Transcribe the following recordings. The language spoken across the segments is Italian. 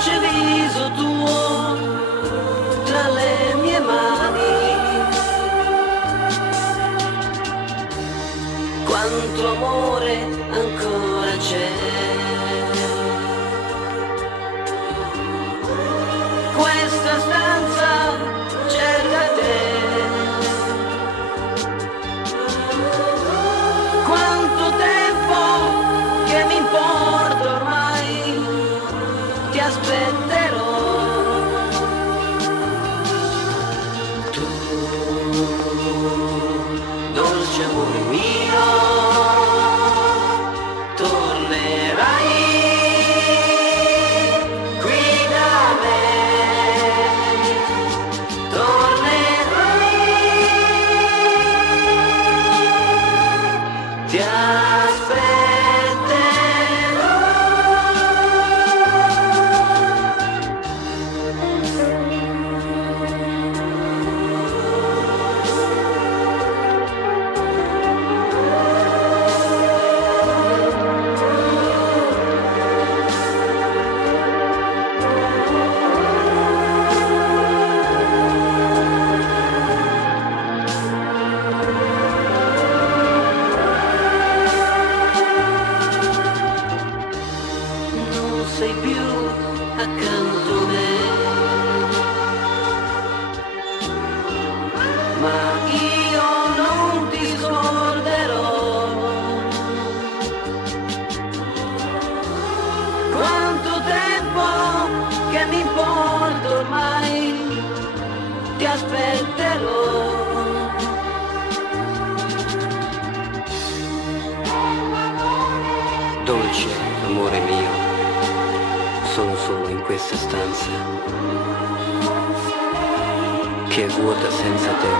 dolce viso tuo tra le mie mani. Quanto amore ancora c'è. Questa stanza cerca te. Quanto tempo che mi importa ormai, ti aspetterò. Tu, dolce amore mio, tornerai qui da me, tornerai, ti aspetterò. Non sei più accanto a me, ma io non ti scorderò. Quanto tempo che mi importa ormai, ti aspetterò. Dolce amore mio, sono solo in questa stanza che è vuota senza te,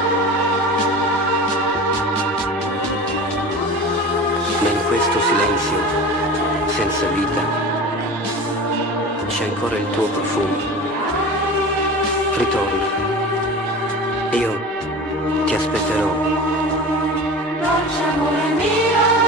ma in questo silenzio senza vita c'è ancora il tuo profumo. Ritorna, io ti aspetterò. Dolce amore mio.